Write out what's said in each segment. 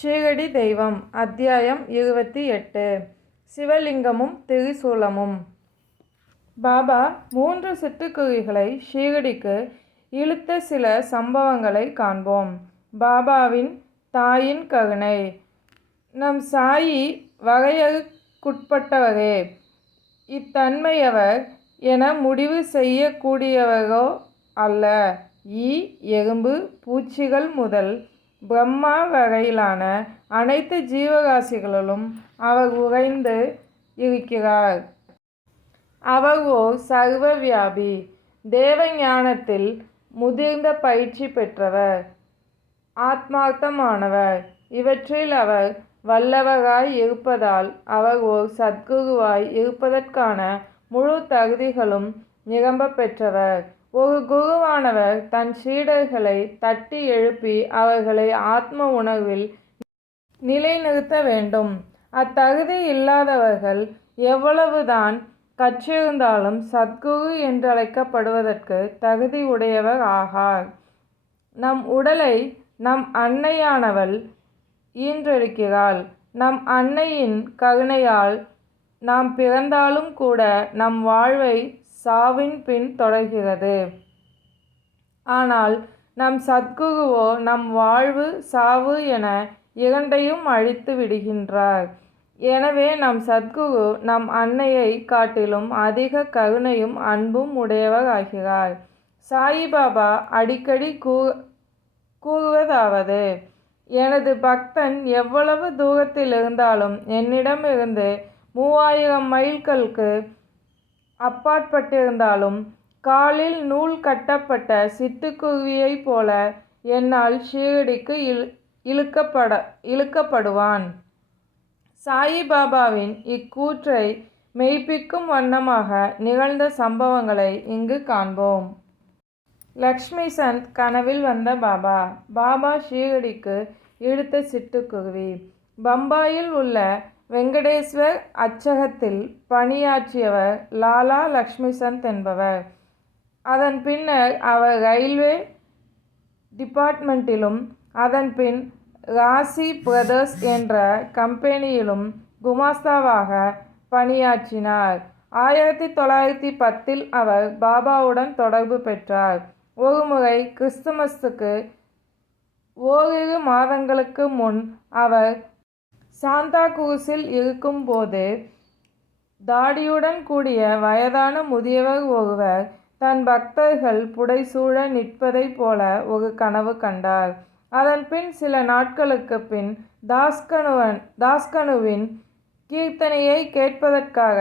ஷீரடி தெய்வம் அத்தியாயம் 28 சிவலிங்கமும் திரிசூலமும். பாபா 3 சிட்டுக்குருவிகளை ஷீரடிக்கு இழுத்த சில சம்பவங்களை காண்போம். பாபாவின் தாயின் கருணை. நம் சாயி வகையறுக்குட்பட்டவரே, இத்தன்மையவர் என முடிவு செய்யக்கூடியவரோ அல்ல. ஈ, எறும்பு, பூச்சிகள் முதல் பிரம்மா வரையிலான அனைத்து ஜீவராசிகளிலும் அவர் உறைந்து இருக்கிறார். அவர் ஓர் சர்வவியாபி, தேவ ஞானத்தில் முதிர்ந்த பயிற்சி பெற்றவர், ஆத்மார்த்தமானவர். இவற்றில் அவர் வல்லவராய் இருப்பதால் அவர் ஓர் சத்குருவாய் இருப்பதற்கான முழு தகுதிகளும் நிரம்ப பெற்றவர். ஒரு குருவானவர் தன் சீடர்களை தட்டி எழுப்பி அவர்களை ஆத்ம உணர்வில் நிலைநிறுத்த வேண்டும். அத்தகுதி இல்லாதவர்கள் எவ்வளவுதான் கற்றிருந்தாலும் சத்குரு என்றழைக்கப்படுவதற்கு தகுதி உடையவர் ஆகார். நம் உடலை நம் அன்னையானவள் ஈன்றெடுக்கிறாள். நம் அன்னையின் கருணையால் நாம் பிறந்தாலும் கூட நம் வாழ்வை சாவின் பின் தொடர்கிறது. ஆனால் நம் சத்குருவோ நம் வாழ்வு சாவு என இரண்டையும் அழித்து விடுகின்றார். எனவே நம் சத்குரு நம் அன்னையை காட்டிலும் அதிக கருணையும் அன்பும் உடையவர் ஆகிறார். சாயிபாபா அடிக்கடி கூறுவதாவது, எனது பக்தன் எவ்வளவு தூரத்தில் இருந்தாலும் என்னிடமிருந்து 3000 மைல்களுக்கு அப்பாற்பட்டிருந்தாலும் காலில் நூல் கட்டப்பட்ட சிட்டுக்குருவியைப் போல என்னால் ஷீரடிக்கு இழுக்கப்படுவான். சாயிபாபாவின் இக்கூற்றை மெய்ப்பிக்கும் வண்ணமாக நிகழ்ந்த சம்பவங்களை இங்கு காண்போம். லக்ஷ்மி சந்த் கனவில் வந்த பாபா. பாபா ஷீரடிக்கு இழுத்த சிட்டுக்குருவி. பம்பாயில் உள்ள வெங்கடேஸ்வர் அச்சகத்தில் பணியாற்றியவர் லாலா லக்ஷ்மி சந்த் என்பவர். அதன் பின்னர் அவர் ரயில்வே டிபார்ட்மெண்ட்டிலும் அதன் பின் ராசி பிரதர்ஸ் என்ற கம்பெனியிலும் குமாஸ்தாவாக பணியாற்றினார். 1910 அவர் பாபாவுடன் தொடர்பு பெற்றார். ஒருமுறை கிறிஸ்துமஸுக்கு ஓரிரு மாதங்களுக்கு முன் அவர் சாந்தா குரூஸில் இருக்கும்போது தாடியுடன் கூடிய வயதான முதியவர் ஒருவர் தன் பக்தர்கள் புடைசூழ நிற்பதைப் போல ஒரு கனவு கண்டார். அதன் பின் சில நாட்களுக்கு பின் தாஸ்கனுவின் கீர்த்தனையை கேட்பதற்காக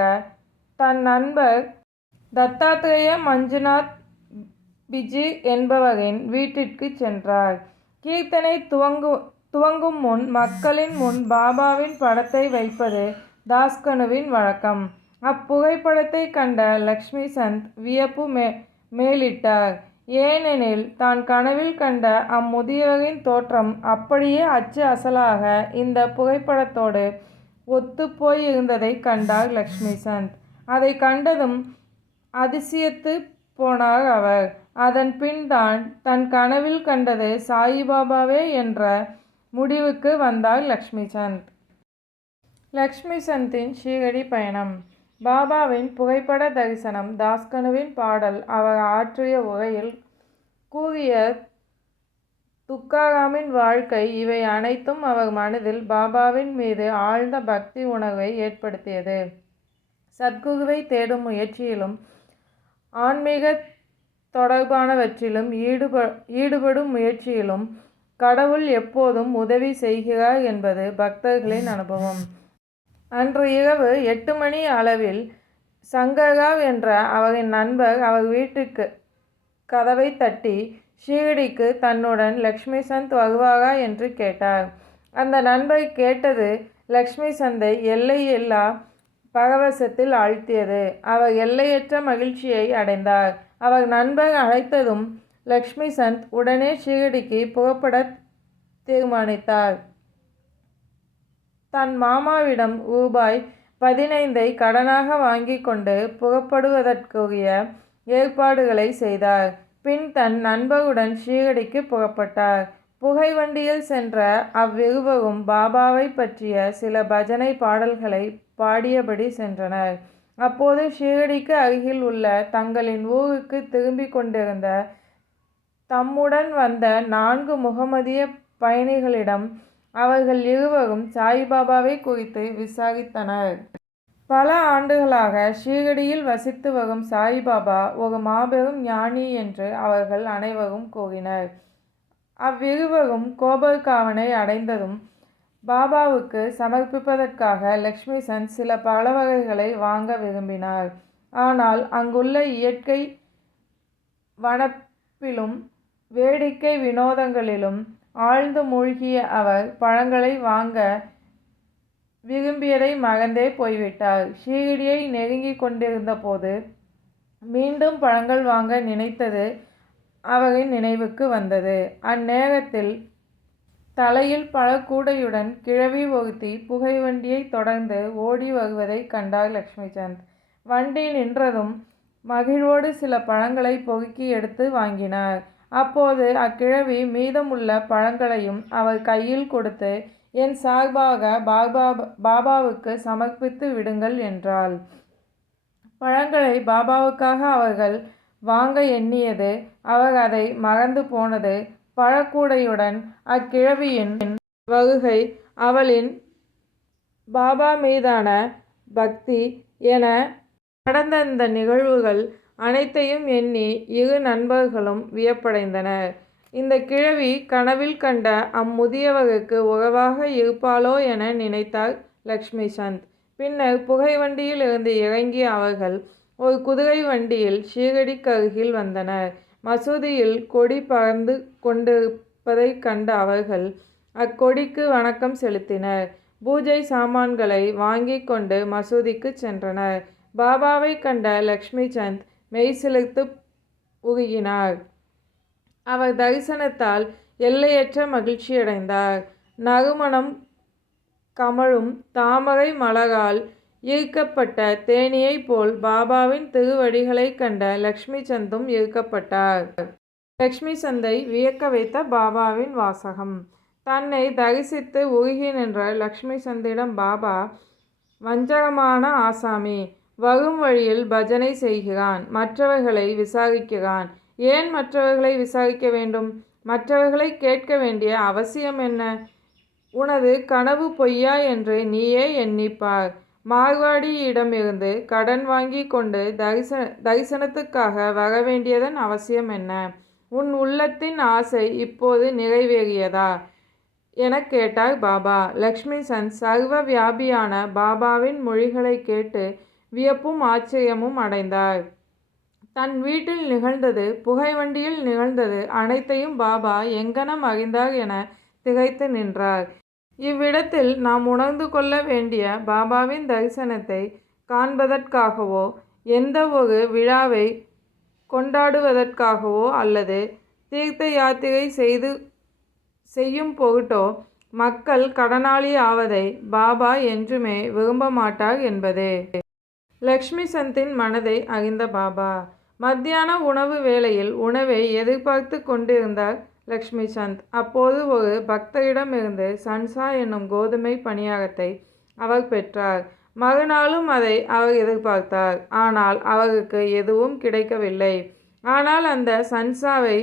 தன் நண்பர் தத்தாத்ரேய மஞ்சுநாத் பிஜி என்பவரின் வீட்டிற்கு சென்றார். கீர்த்தனை துவங்கும் முன் மக்களின் முன் பாபாவின் படத்தை வைப்பது தாஸ்கனுவின் வழக்கம். அப்புகைப்படத்தை கண்ட லக்ஷ்மி சந்த் வியப்பு மேலிட்டார். ஏனெனில் தான் கனவில் கண்ட அம்முதியவரின் தோற்றம் அப்படியே அச்சு அசலாக இந்த புகைப்படத்தோடு ஒத்துப்போய் இருந்ததை கண்டார் லக்ஷ்மி சந்த். அதை கண்டதும் அதிசயித்து போனார் அவர். அதன் பின் தான் தன் கனவில் கண்டது சாயிபாபாவே என்ற முடிவுக்கு வந்தார் லக்ஷ்மி சந்த். லக்ஷ்மி சந்தின் ஷீரடி பயணம். பாபாவின் புகைப்பட தரிசனம், தாஸ்கனுவின் பாடல், அவர் ஆற்றிய உரையில் கூறிய துக்காராமின் வாழ்க்கை, இவை அனைத்தும் அவர் மனதில் பாபாவின் மீது ஆழ்ந்த பக்தி உணர்வை ஏற்படுத்தியது. சத்குருவை தேடும் முயற்சியிலும் ஆன்மீக தொடர்பானவற்றிலும் ஈடுபடும் முயற்சியிலும் கடவுள் எப்போதும் உதவி செய்கிறார் என்பது பக்தர்களின் அனுபவம். அன்று இரவு 8 மணி அளவில் சங்கர்ராவ் என்ற அவரின் நண்பர் அவர் வீட்டுக்கு கதவை தட்டி ஷீரடிக்கு தன்னுடன் லக்ஷ்மி சந்த் வருவாரா என்று கேட்டார். அந்த நண்பர் கேட்டது லக்ஷ்மி சந்தை எல்லையில்லா பரவசத்தில் ஆழ்த்தியது. அவர் எல்லையற்ற மகிழ்ச்சியை அடைந்தார். அவர் நண்பர் அழைத்ததும் லக்ஷ்மி சந்த் உடனே ஷீரடிக்கு புறப்பட தீர்மானித்தார். தன் மாமாவிடம் ரூபாய் 15 கடனாக வாங்கி கொண்டு புறப்படுவதற்குரிய ஏற்பாடுகளை செய்தார். பின் தன் நண்பருடன் ஷீரடிக்கு புறப்பட்டார். புகைவண்டியில் சென்ற அவ்விருவரும் பாபாவை பற்றிய சில பஜனை பாடல்களை பாடியபடி சென்றனர். அப்போது ஷீரடிக்கு அருகில் உள்ள தங்களின் ஊருக்கு திரும்பிக் கொண்டிருந்த தம்முடன் வந்த 4 முகமதிய பயணிகளிடம் அவர்கள் இருவரும் சாயிபாபாவை குறித்து விசாரித்தனர். பல ஆண்டுகளாக ஷீரடியில் வசித்து வரும் சாயிபாபா ஒரு மாபெரும் ஞானி என்று அவர்கள் அனைவரும் கூறினர். அவ்விருவரும் கோபர்காவனை அடைந்ததும் பாபாவுக்கு சமர்ப்பிப்பதற்காக லக்ஷ்மிசந்த் சில பழவகைகளை வாங்க விரும்பினார். ஆனால் அங்குள்ள இயற்கை வனப்பிலும் வேடிக்கை வினோதங்களிலும் ஆழ்ந்து மூழ்கிய அவர் பழங்களை வாங்க விரும்பியதை மறந்தே போய்விட்டார். ஷீரடியை நெருங்கிக் கொண்டிருந்த போது மீண்டும் பழங்கள் வாங்க நினைத்தது அவரின் நினைவுக்கு வந்தது. அந்நேரத்தில் தலையில் பழக்கூடையுடன் கிழவி ஒருத்தி புகைவண்டியை தொடர்ந்து ஓடி வருவதை கண்டார் லக்ஷ்மிசந்த். வண்டி நின்றதும் மகிழ்வோடு சில பழங்களை பொறுக்கி எடுத்து வாங்கினார். அப்போது அக்கிழவி மீதமுள்ள பழங்களையும் அவர் கையில் கொடுத்து, என் சார்பாக பாபாவுக்கு சமர்ப்பித்து விடுங்கள் என்றாள். பழங்களை பாபாவுக்காக அவர்கள் வாங்க எண்ணியது அவர் அதை மறந்து போனது பழக்கூடையுடன் அக்கிழவியின் வருகை, அவளின் பாபா மீதான பக்தி என நடந்த இந்த நிகழ்வுகள் அனைத்தையும் எண்ணி இரு நண்பர்களும் வியப்படைந்தனர். இந்த கிழவி கனவில் கண்ட அம்முதியவருக்கு உறவாக இருப்பாளோ என நினைத்தார் லக்ஷ்மிசந்த். பின்னர் புகைவண்டியில் இருந்து இறங்கிய அவர்கள் ஒரு குதிரை வண்டியில் ஷீரடிக்கு அருகில் வந்தனர். மசூதியில் கொடி பறந்து கொண்டிருப்பதைக் கண்ட அவர்கள் அக்கொடிக்கு வணக்கம் செலுத்தினர். பூஜை சாமான்களை வாங்கி கொண்டு மசூதிக்கு சென்றனர். பாபாவை கண்ட லக்ஷ்மிசந்த் மெய்சிலிர்த்து உருகினார். அவர் தரிசனத்தால் எல்லையற்ற மகிழ்ச்சியடைந்தார். நறுமணம் கமழும் தாமரை மலரால் ஈர்க்கப்பட்ட தேனீயைப் போல் பாபாவின் திருவடிகளைக் கண்ட லக்ஷ்மிசந்தும் ஈர்க்கப்பட்டார். லக்ஷ்மிசந்தை வியக்க வைத்த பாபாவின் வாசகம். தன்னை தரிசித்து உருகி நின்ற லக்ஷ்மிசந்திடம் பாபா, வஞ்சகமான ஆசாமி, வரும் வழியில் பஜனை செய்கிறான், மற்றவர்களை விசாரிக்கிறான். ஏன் மற்றவர்களை விசாரிக்க வேண்டும்? மற்றவர்களை கேட்க வேண்டிய அவசியம் என்ன? உனது கனவு பொய்யா என்று நீயே எண்ணிப்பார். மார்வாடியிடமிருந்து கடன் வாங்கி கொண்டு தரிசனத்துக்காக வரவேண்டியதன் அவசியம் என்ன? உன் உள்ளத்தின் ஆசை இப்போது நிறைவேறியதா எனக் கேட்டார் பாபா. லக்ஷ்மிசந்த் சர்வ வியாபியான பாபாவின் மொழிகளை கேட்டு வியப்பும் ஆச்சரியமும் அடைந்தார். தன் வீட்டில் நிகழ்ந்தது, புகைவண்டியில் நிகழ்ந்தது அனைத்தையும் பாபா எங்கனம் அறிந்தார் என திகைத்து நின்றார். இவ்விடத்தில் நாம் உணர்ந்து கொள்ள வேண்டிய பாபாவின் தரிசனத்தை காண்பதற்காகவோ, எந்த ஒரு விழாவை கொண்டாடுவதற்காகவோ அல்லது தீர்த்த யாத்திரை செய்யும் பொருட்டோ மக்கள் கடனாளி ஆவதை பாபா என்றுமே விரும்ப மாட்டார் என்பதே. லக்ஷ்மிசந்தின் மனதை அறிந்த பாபா மத்தியான உணவு வேளையில் உணவை எதிர்பார்த்து கொண்டிருந்தார் லக்ஷ்மிசந்த். அப்போது ஒரு பக்தரிடமிருந்து சன்சா என்னும் கோதுமை பணியாரத்தை அவர் பெற்றார். மறுநாளும் அதை அவர் எதிர்பார்த்தார். ஆனால் அவருக்கு எதுவும் கிடைக்கவில்லை. ஆனால் அந்த சன்சாவை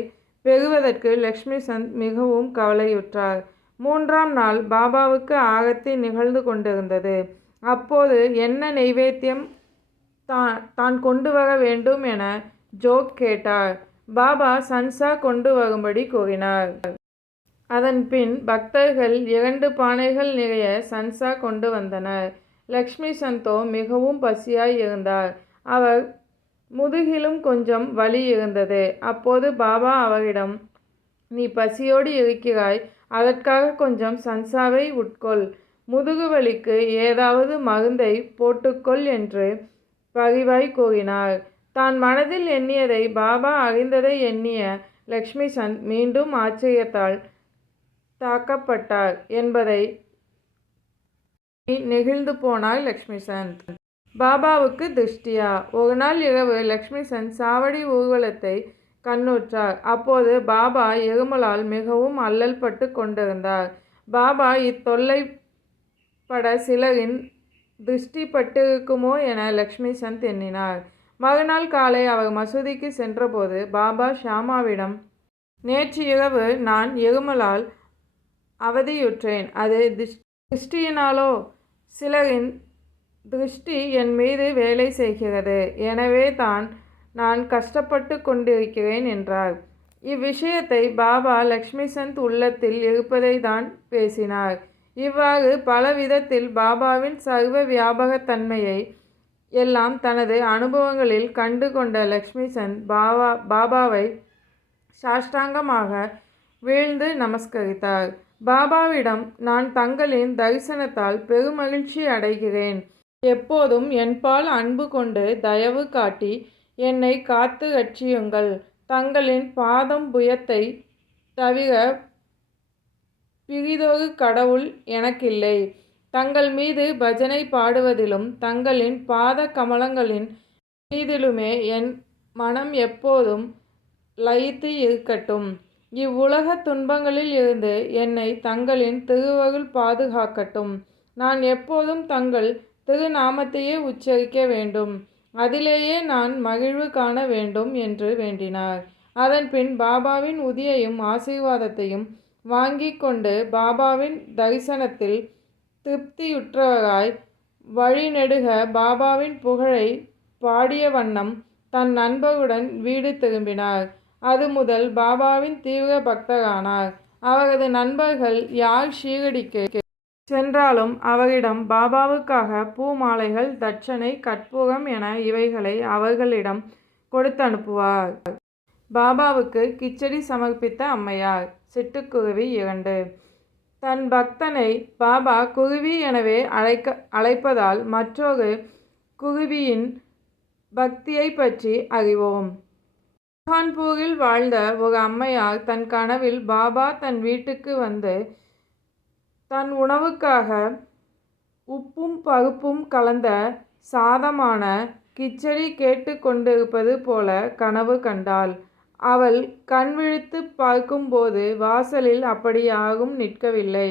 பெறுவதற்கு லக்ஷ்மிசந்த் மிகவும் கவலையுற்றார். 3ஆம் நாள் பாபாவுக்கு ஆரத்தி நிகழ்ந்து கொண்டிருந்தது. அப்போது என்ன நைவேத்தியம் தான் கொண்டு வர வேண்டும் என ஜோக் கேட்டார். பாபா சன்சா கொண்டு வரும்படி கூறினார். அதன் பின் பக்தர்கள் 2 பானைகள் நிறைய சன்சா கொண்டு வந்தனர். லக்ஷ்மிசந்தோ மிகவும் பசியாய் இருந்தார். அவர் முதுகிலும் கொஞ்சம் வலி இருந்தது. அப்போது பாபா அவரிடம், நீ பசியோடு இருக்கிறாய், அதற்காக கொஞ்சம் சன்சாவை உட்கொள், முதுகு வலிக்கு ஏதாவது மருந்தை போட்டுக்கொள் என்று பரிவாய் கூறினார். தான் மனதில் எண்ணியதை பாபா அறிந்ததை எண்ணிய லக்ஷ்மிசந்த் மீண்டும் ஆச்சரியத்தால் தாக்கப்பட்டார் என்பதை நெகிழ்ந்து போனார் லக்ஷ்மிசந்த். பாபாவுக்கு திருஷ்டியா? ஒரு நாள் இரவு லக்ஷ்மிசந்த் சாவடி ஊர்வலத்தை கண்ணுற்றார். அப்போது பாபா இருமலால் மிகவும் அல்லல் பட்டு கொண்டிருந்தார். பாபா இத்தொல்லைப்பட சிலரின் திருஷ்டி பட்டிருக்குமோ என லக்ஷ்மிசந்த் எண்ணினார். மறுநாள் காலை அவர் மசூதிக்கு சென்றபோது பாபா ஷியாமாவிடம், நேற்று இரவு நான் இருமலால் அவதியுற்றேன். அது திருஷ்டியினாலோ? சிலரின் திருஷ்டி என் மீது வேலை செய்கிறது. எனவே நான் கஷ்டப்பட்டு கொண்டிருக்கிறேன் என்றார். இவ்விஷயத்தை பாபா லக்ஷ்மிசந்த் உள்ளத்தில் இருப்பதை தான் பேசினார். இவ்வாறு பல விதத்தில் பாபாவின் சர்வ வியாபகத்தன்மையை எல்லாம் தனது அனுபவங்களில் கண்டு கொண்ட லக்ஷ்மிசந்த் பாபாவை சாஷ்டாங்கமாக வீழ்ந்து நமஸ்கரித்தார். பாபாவிடம், நான் தங்களின் தரிசனத்தால் பெருமகிழ்ச்சி அடைகிறேன். எப்போதும் என்பால் அன்பு கொண்டு தயவு காட்டி என்னை காத்து ரட்சியுங்கள். தங்களின் பாதம் புயத்தை தவிர பிறிதொரு கடவுள் எனக்கில்லை. தங்கள் மீது பஜனை பாடுவதிலும் தங்களின் பாத கமலங்களின் மீதிலுமே என் மனம் எப்போதும் லயித்து இருக்கட்டும். இவ்வுலக துன்பங்களில் இருந்து என்னை தங்களின் திருவருள் பாதுகாக்கட்டும். நான் எப்போதும் தங்கள் திருநாமத்தையே உச்சரிக்க வேண்டும். அதிலேயே நான் மகிழ்வு காண வேண்டும் என்று வேண்டினார். அதன்பின் பாபாவின் உதியையும் ஆசீர்வாதத்தையும் வாங்கி கொண்டு பாபாவின் தரிசனத்தில் திருப்தியுற்றவராய் வழிநெடுக பாபாவின் புகழை பாடிய வண்ணம் தன் நண்பருடன் வீடு திரும்பினார். அது முதல் பாபாவின் தீவிர பக்தரானார். அவரது நண்பர்கள் யார் ஷீரடிக்கு சென்றாலும் அவரிடம் பாபாவுக்காக பூ மாலைகள், தட்சணை, கற்பூரம் என இவைகளை அவர்களிடம் கொடுத்தனுப்புவார். பாபாவுக்கு கிச்சடி சமர்ப்பித்த அம்மையார். சிட்டுக்குருவி 2. தன் பக்தனை பாபா குருவி எனவே அழைப்பதால் மற்றொரு குருவியின் பக்தியை பற்றி அறிவோம். புர்ஹான்பூரில் வாழ்ந்த ஒரு அம்மையார் தன் கனவில் பாபா தன் வீட்டுக்கு வந்து தன் உணவுக்காக உப்பும் பருப்பும் கலந்த சாதமான கிச்சடி கேட்டு கொண்டிருப்பது போல கனவு கண்டாள். அவள் கண் விழித்து பார்க்கும்போது வாசலில் அப்படி யாரும் நிற்கவில்லை.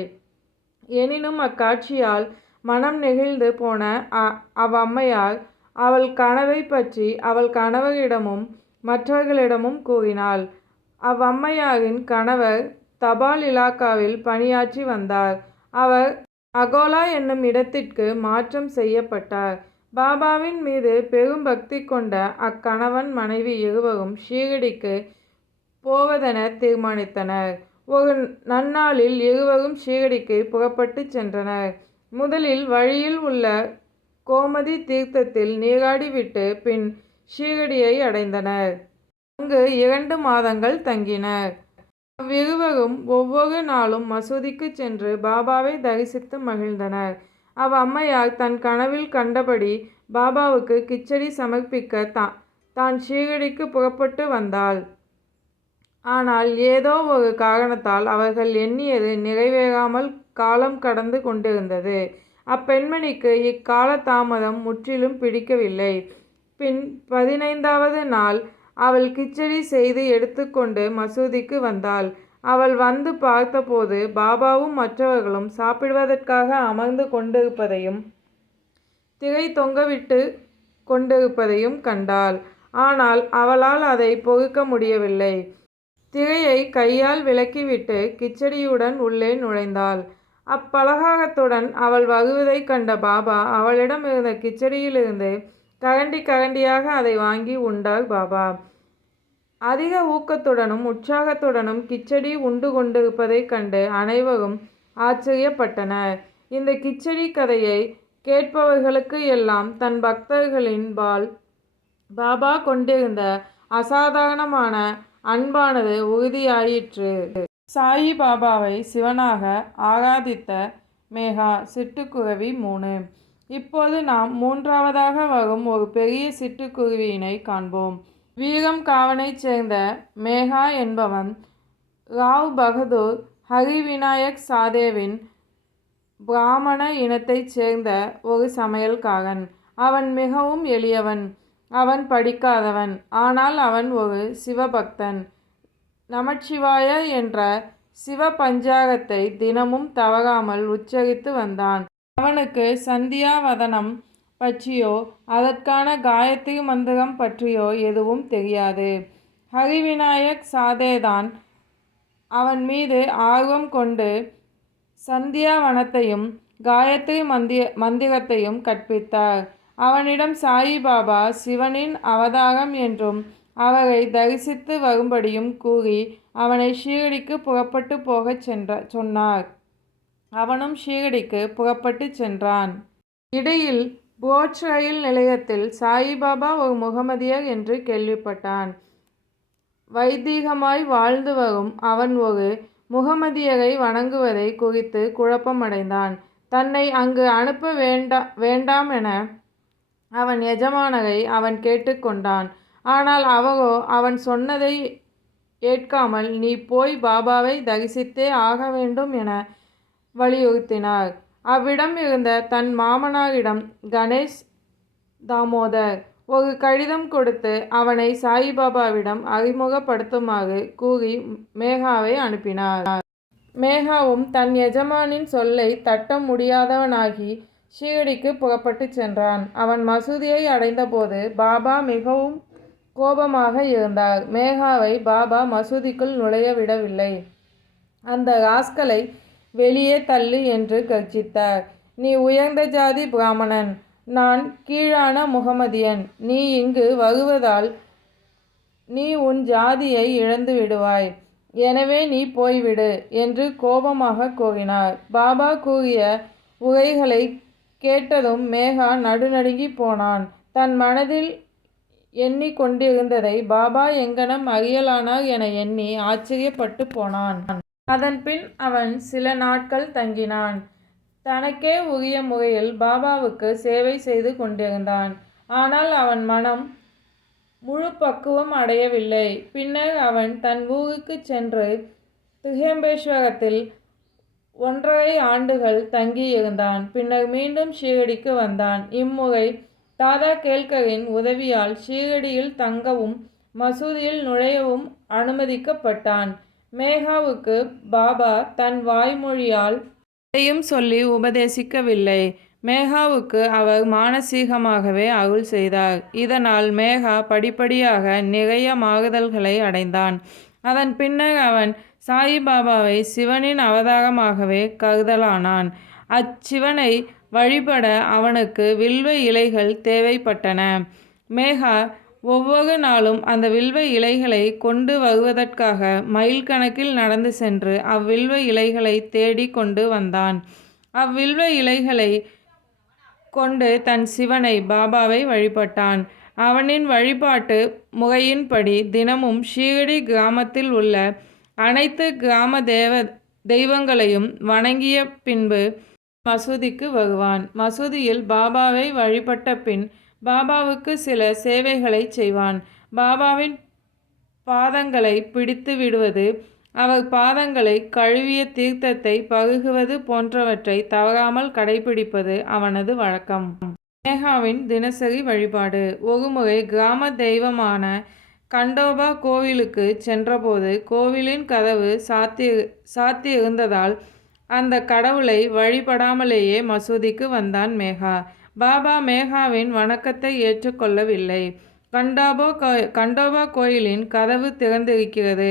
எனினும் அக்காட்சியால் மனம் நெகிழ்ந்து போன அவ்வம்மையார் அவள் கனவை பற்றி அவள் கணவரிடமும் மற்றவர்களிடமும் கூறினாள். அவ்வம்மையாரின் கணவர் தபால் இலாக்காவில் பணியாற்றி வந்தார். அவர் அகோலா என்னும் இடத்திற்கு மாற்றம் செய்யப்பட்டார். பாபாவின் மீது பெரும் பக்தி கொண்ட அக்கணவன் மனைவி இருவரும் ஷீரடிக்கு போவதென தீர்மானித்தனர். ஒரு நன்னாளில் இருவரும் ஷீரடிக்கு புறப்பட்டு சென்றனர். முதலில் வழியில் உள்ள கோமதி தீர்த்தத்தில் நீராடிவிட்டு பின் ஷீரடியை அடைந்தனர். அங்கு 2 மாதங்கள் தங்கினர். அவ்விருவரும் ஒவ்வொரு நாளும் மசூதிக்கு சென்று பாபாவை தரிசித்து மகிழ்ந்தனர். அவ்வம்மையார் தன் கனவில் கண்டபடி பாபாவுக்கு கிச்சடி சமர்ப்பிக்க தான் ஷீரடிக்கு புறப்பட்டு வந்தாள். ஆனால் ஏதோ ஒரு காரணத்தால் அவர்கள் எண்ணியது நிறைவேறாமல் காலம் கடந்து கொண்டிருந்தது. அப்பெண்மணிக்கு இக்கால தாமதம் முற்றிலும் பிடிக்கவில்லை. பின் 15வது நாள் அவள் கிச்சடி செய்து எடுத்துக்கொண்டு மசூதிக்கு வந்தாள். அவள் வந்து பார்த்தபோது பாபாவும் மற்றவர்களும் சாப்பிடுவதற்காக அமர்ந்து கொண்டிருப்பதையும் திரை தொங்கவிட்டு கொண்டிருப்பதையும் கண்டாள். ஆனால் அவளால் அதை பொறுக்க முடியவில்லை. திரையை கையால் விலக்கிவிட்டு கிச்சடியுடன் உள்ளே நுழைந்தாள். அப்பலகாரத்துடன் அவள் வருவதைக் கண்ட பாபா அவளிடம் இருந்த கிச்சடியிலிருந்து கரண்டி கரண்டியாக அதை வாங்கி உண்டார். பாபா அதிக ஊக்கத்துடனும் உற்சாகத்துடனும் கிச்சடி உண்டு கொண்டிருப்பதைக் கண்டு அனைவரும் ஆச்சரியப்பட்டனர். இந்த கிச்சடி கதையை கேட்பவர்களுக்கு எல்லாம் தன் பக்தர்களின் பால் பாபா கொண்டிருந்த அசாதாரணமான அன்பானது உறுதியாயிற்று. சாயி பாபாவை சிவனாக ஆராதித்த மேகா. சிட்டுக்குருவி 3. இப்போது நாம் 3வதாக வரும் ஒரு பெரிய சிட்டுக்குருவியினை காண்போம். வீரம் காவனைச் சேர்ந்த மேகா என்பவன் ராவ் பகதூர் ஹரிவிநாயக் சாதேவின் பிராமண இனத்தைச் சேர்ந்த ஒரு சமையல்காரன். அவன் மிகவும் எளியவன். அவன் படிக்காதவன். ஆனால் அவன் ஒரு சிவபக்தன். நமச்சிவாய என்ற சிவ பஞ்சாகத்தை தினமும் தவறாமல் உச்சரித்து வந்தான். அவனுக்கு சந்தியாவதனம் பற்றியோ அதற்கான காயத்ரி மந்திரம் பற்றியோ எதுவும் தெரியாது. ஹரிவிநாயக் சாதேதான் அவன் மீது ஆர்வம் கொண்டு சந்தியாவனத்தையும் காயத்ரி மந்திரத்தையும் கற்பித்தார். அவனிடம் சாயிபாபா சிவனின் அவதாரம் என்றும் அவரை தரிசித்து வரும்படியும் கூறி அவனை ஷீரடிக்கு புறப்பட்டு போகச் சொன்னார். அவனும் ஷீரடிக்கு புறப்பட்டு சென்றான். இடையில் போர்ச் ரயில் நிலையத்தில் சாயிபாபா ஒரு முகமதியர் என்று கேள்விப்பட்டான். வைதீகமாய் வாழ்ந்து வரும் அவன் ஒரு முகமதியரை வணங்குவதை குறித்து குழப்பமடைந்தான். தன்னை அங்கு அனுப்ப வேண்டாம் என அவன் எஜமானரை அவன் கேட்டுக்கொண்டான். ஆனால் அவரோ அவன் சொன்னதை ஏற்காமல் நீ போய் பாபாவை தரிசித்தே ஆக வேண்டும் என வலியுறுத்தினார். அவ்விடம் இருந்த தன் மாமனாரிடம் கணேஷ் தாமோதர் ஒரு கடிதம் கொடுத்து அவனை சாயிபாபாவிடம் அறிமுகப்படுத்துமாறு கூறி மேகாவை அனுப்பினார். மேகாவும் தன் எஜமானின் சொல்லை தட்ட முடியாதவனாகி ஷீரடிக்கு புறப்பட்டு சென்றான். அவன் மசூதியை அடைந்தபோது பாபா மிகவும் கோபமாக இருந்தார். மேகாவை பாபா மசூதிக்குள் நுழைய விடவில்லை. அந்த ராஸ்கலை வெளியே தள்ளு என்று கர்ஜித்தார். நீ உயர்ந்த ஜாதி பிராமணன், நான் கீழான முகமதியன். நீ இங்கு வருவதால் நீ உன் ஜாதியை இழந்து விடுவாய். எனவே நீ போய்விடு என்று கோபமாக கூறினார். பாபா கூறிய உரைகளை கேட்டதும் மேகா நடுநடுங்கி போனான். தன் மனதில் எண்ணி கொண்டிருந்ததை பாபா எங்கனம் அறியலானார் என எண்ணி ஆச்சரியப்பட்டு போனான். அதன்பின் அவன் சில நாட்கள் தங்கினான். தனக்கே உரிய முறையில் பாபாவுக்கு சேவை செய்து கொண்டிருந்தான். ஆனால் அவன் மனம் முழு பக்குவம் அடையவில்லை. பின்னர் அவன் தன் ஊருக்கு சென்று திகம்பேஸ்வரத்தில் 1.5 ஆண்டுகள் தங்கியிருந்தான். பின்னர் மீண்டும் ஷீரடிக்கு வந்தான். இம்முறை தாதா கேல்கரின் உதவியால் ஷீரடியில் தங்கவும் மசூதியில் நுழையவும் அனுமதிக்கப்பட்டான். மேகாவுக்கு பாபா தன் வாய்மொழியால் எதையும் சொல்லி உபதேசிக்கவில்லை. மேகாவுக்கு அவர் மானசீகமாகவே அருள் செய்தார். இதனால் மேகா படிப்படியாக நிறைய மாறுதல்களை அடைந்தான். அதன் பின்னர் அவன் சாயிபாபாவை சிவனின் அவதாரமாகவே கருதலானான். அச்சிவனை வழிபட அவனுக்கு வில்வ இலைகள் தேவைப்பட்டன. மேகா ஒவ்வொரு நாளும் அந்த வில்வ இலைகளை கொண்டு வருவதற்காக மைல் கணக்கில் நடந்து சென்று அவ்வில்வ இலைகளை தேடி கொண்டு வந்தான். அவ்வில்வ இலைகளை கொண்டு தன் சிவனை பாபாவை வழிபட்டான். அவனின் வழிபாட்டு முறையின்படி தினமும் ஷீரடி கிராமத்தில் உள்ள அனைத்து கிராம தெய்வங்களையும் வணங்கிய பின்பு மசூதிக்கு வருவான். மசூதியில் பாபாவை வழிபட்ட பின் பாபாவுக்கு சில சேவைகளை செய்வான். பாபாவின் பாதங்களை பிடித்து விடுவது, அவர் பாதங்களை கழுவிய தீர்த்தத்தை பருகுவது போன்றவற்றை தவறாமல் கடைபிடிப்பது அவனது வழக்கம். மேகாவின் தினசரி வழிபாடு. ஒருமுறை கிராம தெய்வமான கண்டோபா கோவிலுக்கு சென்றபோது கோவிலின் கதவு சாத்தியிருந்ததால் அந்த கடவுளை வழிபடாமலேயே மசூதிக்கு வந்தான் மேகா. பாபா மேகாவின் வணக்கத்தை ஏற்றுக்கொள்ளவில்லை. கண்டோபா கோயிலின் கதவு திறந்திருக்கிறது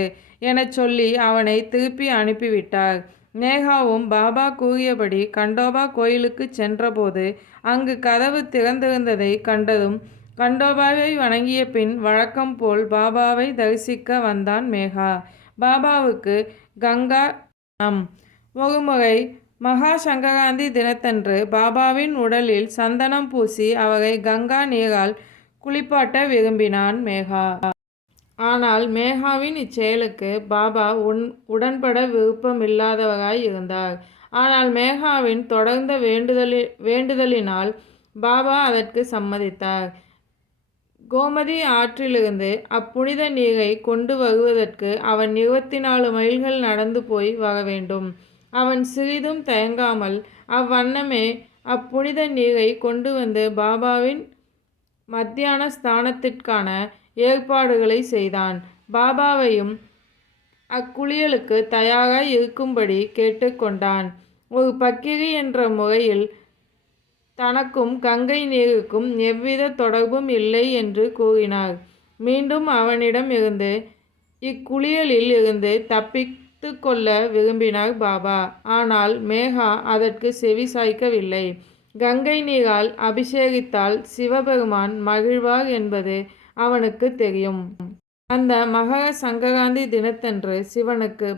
எனச் சொல்லி அவனை திருப்பி அனுப்பிவிட்டார். மேகாவும் பாபா கூறியபடி கண்டோபா கோயிலுக்கு சென்றபோது அங்கு கதவு திறந்திருந்ததை கண்டதும் கண்டோபாவை வணங்கிய பின் வழக்கம் போல் பாபாவை தரிசிக்க வந்தான் மேகா. பாபாவுக்கு கங்கா ஒருமுறை மகா சங்கராந்தி தினத்தன்று பாபாவின் உடலில் சந்தனம் பூசி அவரை கங்கா நீரால் குளிப்பாட்ட விரும்பினான் மேகா. ஆனால் மேகாவின் இச்செயலுக்கு பாபா உடன்பட விருப்பமில்லாதவராய் இருந்தார். ஆனால் மேகாவின் தொடர்ந்த வேண்டுதலினால் பாபா அதற்கு சம்மதித்தார். கோமதி ஆற்றிலிருந்து அப்புனித நீரை கொண்டு வருவதற்கு அவன் 24 மைல்கள் நடந்து போய் வர வேண்டும். அவன் சிறிதும் தயங்காமல் அவ்வண்ணமே அப்புனித நீரை கொண்டு வந்து பாபாவின் மத்தியான ஸ்தானத்திற்கான ஏற்பாடுகளை செய்தான். பாபாவையும் அக்குளியலுக்கு தயாராய் இருக்கும்படி கேட்டுக்கொண்டான். ஒரு பக்கிரி என்ற முறையில் தனக்கும் கங்கை நீருக்கும் எவ்வித தொடர்பும் இல்லை என்று கூறினார். மீண்டும் அவனிடம் இருந்து இக்குளியலில் இருந்து தப்பித்து கொள்ள விரும்பினார் பாபா. ஆனால் மேகா அதற்கு செவி சாய்க்கவில்லை. கங்கை நீரால் அபிஷேகித்தால் சிவபெருமான் மகிழ்வார் என்பது அவனுக்கு தெரியும். அந்த மகர சங்கராந்தி தினத்தன்று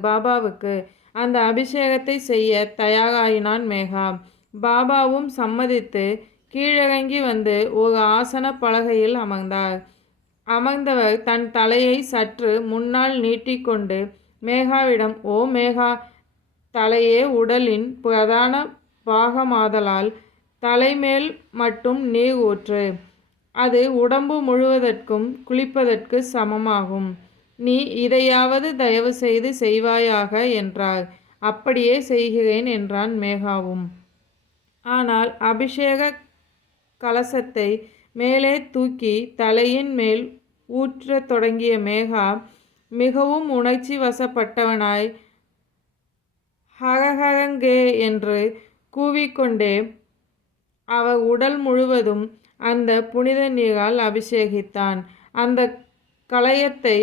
பாபாவுக்கு அந்த அபிஷேகத்தை செய்ய தயாராயினான் மேகா. பாபாவும் சம்மதித்து கீழிறங்கி வந்து ஒரு ஆசன பலகையில் அமர்ந்தார். அமர்ந்தவர் தன் தலையை சற்று முன்னால் நீட்டிக்கொண்டு மேகாவிடம், ஓ மேகா, தலையே உடலின் பிரதான பாகமாதலால் தலைமேல் மட்டும் நீர் ஊற்று. அது உடம்பு முழுவதற்கும் குளிப்பதற்கு சமமாகும். நீ இதையாவது தயவு செய்து செய்வாயாக என்றார். அப்படியே செய்கிறேன் என்றான் மேகாவும். ஆனால் அபிஷேக கலசத்தை மேலே தூக்கி தலையின் மேல் ஊற்றத் தொடங்கிய மேகா மிகவும் உணர்ச்சி வசப்பட்டவனாய் ஹரஹரங்கே என்று கூவிக்கொண்டே அவர் உடல் முழுவதும் அந்த புனித நீரால் அபிஷேகித்தான். அந்த கலயத்தை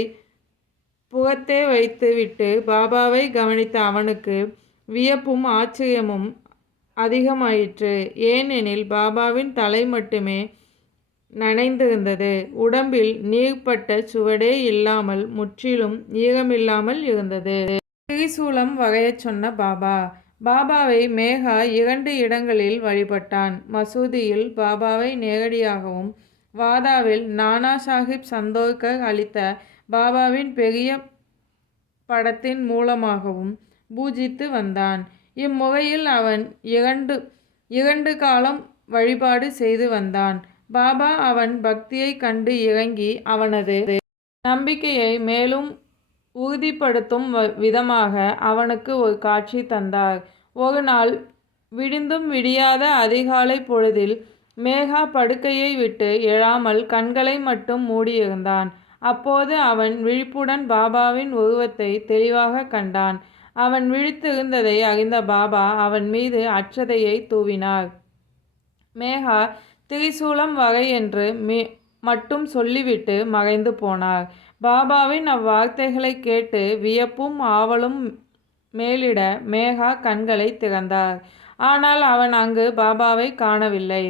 புறத்தே வைத்துவிட்டு பாபாவை கவனித்த அவனுக்கு வியப்பும் ஆச்சரியமும் அதிகமாயிற்று. ஏனெனில் பாபாவின் தலை மட்டுமே நனைந்திருந்தது. உடம்பில் நீர்ப்பட்ட சுவடே இல்லாமல் முற்றிலும் ஈரமில்லாமல் இருந்தது. திரிசூலம் வகையச் சொன்ன பாபா. பாபாவை மேகா 2 இடங்களில் வழிபட்டான். மசூதியில் பாபாவை நேரடியாகவும், வாதாவில் நானா சாஹிப் சந்தோர்கர் அளித்த பாபாவின் பெரிய படத்தின் மூலமாகவும் பூஜித்து வந்தான். இம்முறையில் அவன் 2 காலம் வழிபாடு செய்து வந்தான். பாபா அவன் பக்தியை கண்டு இறங்கி அவனது நம்பிக்கையை மேலும் உறுதிப்படுத்தும் விதமாக அவனுக்கு ஒரு காட்சி தந்தார். ஒரு நாள் விடிந்தும் விடியாத அதிகாலை பொழுதில் மேகா படுக்கையை விட்டு எழாமல் கண்களை மட்டும் மூடியிருந்தான். அப்போது அவன் விழிப்புடன் பாபாவின் உருவத்தை தெளிவாக கண்டான். அவன் விழித்திருந்ததை அறிந்த பாபா அவன் மீது அட்சதையை தூவினார். மேகா திரிசூலம் வகை என்று மட்டும் சொல்லிவிட்டு மறைந்து போனார். பாபாவின் அவ்வார்த்தைகளை கேட்டு வியப்பும் ஆவலும் மேலிட மேகா கண்களை திறந்தார். ஆனால் அவன் அங்கு பாபாவை காணவில்லை.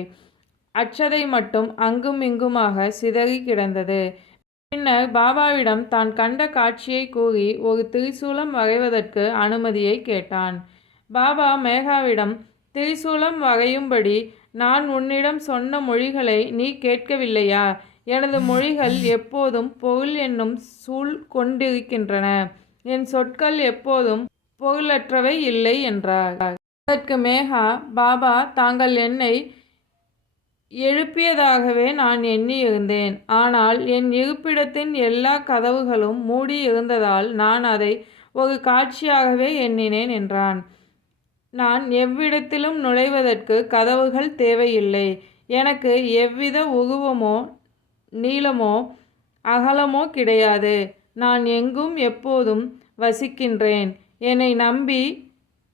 அட்சதை மட்டும் அங்கும் இங்குமாக சிதறி கிடந்தது. பின்னர் பாபாவிடம் தான் கண்ட காட்சியை கூறி ஒரு திரிசூலம் வரைவதற்கு அனுமதியை கேட்டான். பாபா மேகாவிடம், திரிசூலம் வரையும்படி நான் உன்னிடம் சொன்ன மொழிகளை நீ கேட்கவில்லையா? எனது மொழிகள் எப்போதும் பொருள் என்னும் சூழ் கொண்டிருக்கின்றன. என் சொற்கள் எப்போதும் பொருளற்றவை இல்லை என்றார். அதற்கு மேகா, பாபா, தாங்கள் என்னை எழுப்பியதாகவே நான் எண்ணியிருந்தேன். ஆனால் என் இருப்பிடத்தின் எல்லா கதவுகளும் மூடி இருந்ததால் நான் அதை ஒரு காட்சியாகவே எண்ணினேன் என்றான். நான் எவ்விடத்திலும் நுழைவதற்கு கதவுகள் தேவையில்லை. எனக்கு எவ்வித உருவமோ நீளமோ அகலமோ கிடையாது. நான் எங்கும் எப்போதும் வசிக்கின்றேன். என்னை நம்பி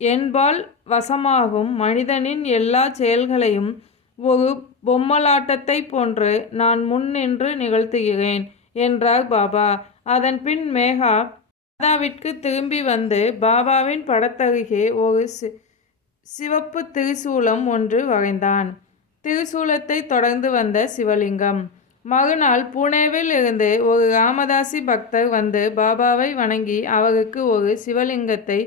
என்பால் வசமாகும் மனிதனின் எல்லா செயல்களையும் ஒரு பொம்மலாட்டத்தை போன்று நான் முன்னின்று நிகழ்த்துகிறேன் என்றார் பாபா. அதன் பின் மேகா வாதாவிற்கு திரும்பி வந்து பாபாவின் படத்தருகே ஒரு சிவப்பு திரிசூலம் ஒன்று வரைந்தான். திரிசூலத்தை தொடர்ந்து வந்த சிவலிங்கம். மறுநாள் புனேவில் இருந்து ஒரு ராமதாசி பக்தர் வந்து பாபாவை வணங்கி அவருக்கு ஒரு சிவலிங்கத்தை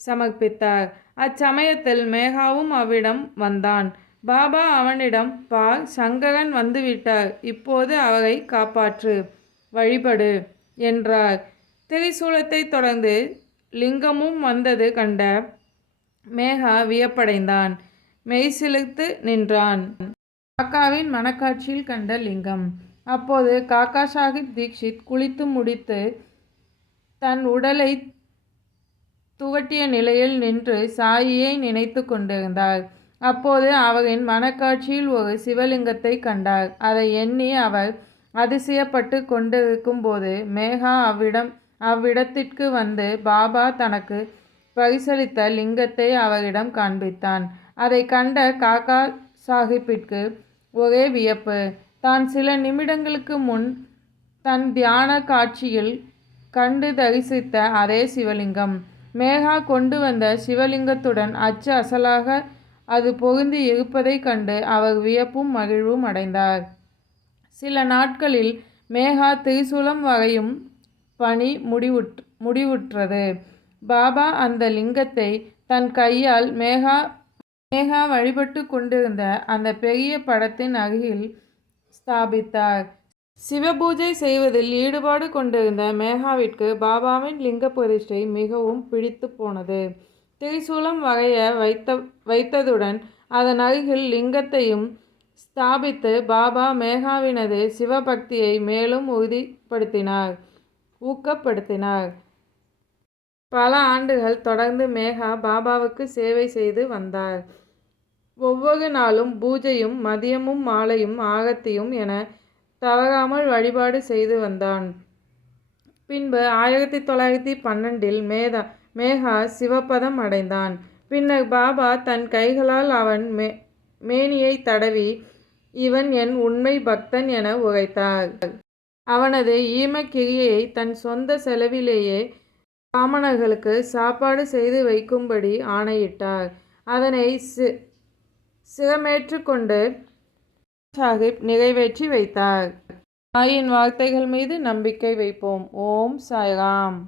சமர்ப்பித்தார். அச்சமயத்தில் மேகாவும் அவ்விடம் வந்தான். பாபா அவனிடம், பார், சங்கரன் வந்துவிட்டார். இப்போது அவரை காப்பாற்று, வழிபடு என்றார். திரிசூலத்தை தொடர்ந்து லிங்கமும் வந்தது கண்ட மேகா வியப்படைந்தான். மெய்சிலிர்த்து நின்றான். காக்காவின் மனக்காட்சியில் கண்ட லிங்கம். அப்போது காக்கா சாஹிப் தீக்ஷித் குளித்து முடித்து தன் உடலை துவட்டிய நிலையில் நின்று சாயியை நினைத்து கொண்டிருந்தார். அப்போது அவரின் மனக்காட்சியில் ஒரு சிவலிங்கத்தை கண்டார். அதை எண்ணி அவர் அதிசயப்பட்டு கொண்டிருக்கும் போது மேகா அவ்விடத்திற்கு வந்து பாபா தனக்கு பரிசளித்த லிங்கத்தை அவரிடம் காண்பித்தான். அதை கண்ட காக்கா சாஹிப்பிற்கு ஒரே வியப்பு. தான் சில நிமிடங்களுக்கு முன் தன் தியான காட்சியில் கண்டு தரிசித்த அதே சிவலிங்கம். மேகா கொண்டு வந்த சிவலிங்கத்துடன் அச்சு அசலாக அது பொருந்தி இருப்பதைக் கண்டு அவர் வியப்பும் மகிழ்வும் அடைந்தார். சில நாட்களில் மேகா திரிசூலம் வரையும் பணி முடிவுற்றது. பாபா அந்த லிங்கத்தை தன் கையால் மேகா வழிபட்டு கொண்டிருந்த அந்த பெரிய படத்தின் அருகில் ஸ்தாபித்தார். சிவபூஜை செய்வதில் ஈடுபாடு கொண்டிருந்த மேகாவிற்கு பாபாவின் லிங்க பிரதிஷ்டை மிகவும் பிடித்து போனது. திரிசூலம் வரைய வைத்ததுடன் அதன் அருகில் லிங்கத்தையும் ஸ்தாபித்து பாபா மேகாவினது சிவபக்தியை மேலும் ஊக்கப்படுத்தினார். பல ஆண்டுகள் தொடர்ந்து மேகா பாபாவுக்கு சேவை செய்து வந்தார். ஒவ்வொரு நாளும் பூஜையும் மதியமும் மாலையும் ஆரத்தியும் என தவறாமல் வழிபாடு செய்து வந்தான். பின்பு 1912 மேகா சிவபதம் அடைந்தான். பின்னர் பாபா தன் கைகளால் அவன் மேனியை தடவி இவன் என் உண்மை பக்தன் என உரைத்தார். அவனது ஈமக்கிரியை தன் சொந்த செலவிலேயே பிராமணர்களுக்கு சாப்பாடு செய்து வைக்கும்படி ஆணையிட்டார். அதனை சிரமேற்று கொண்டு சாஹிப் நிறைவேற்றி வைத்தார். தாயின் வார்த்தைகள் மீது நம்பிக்கை வைப்போம். ஓம் சாய்ராம்.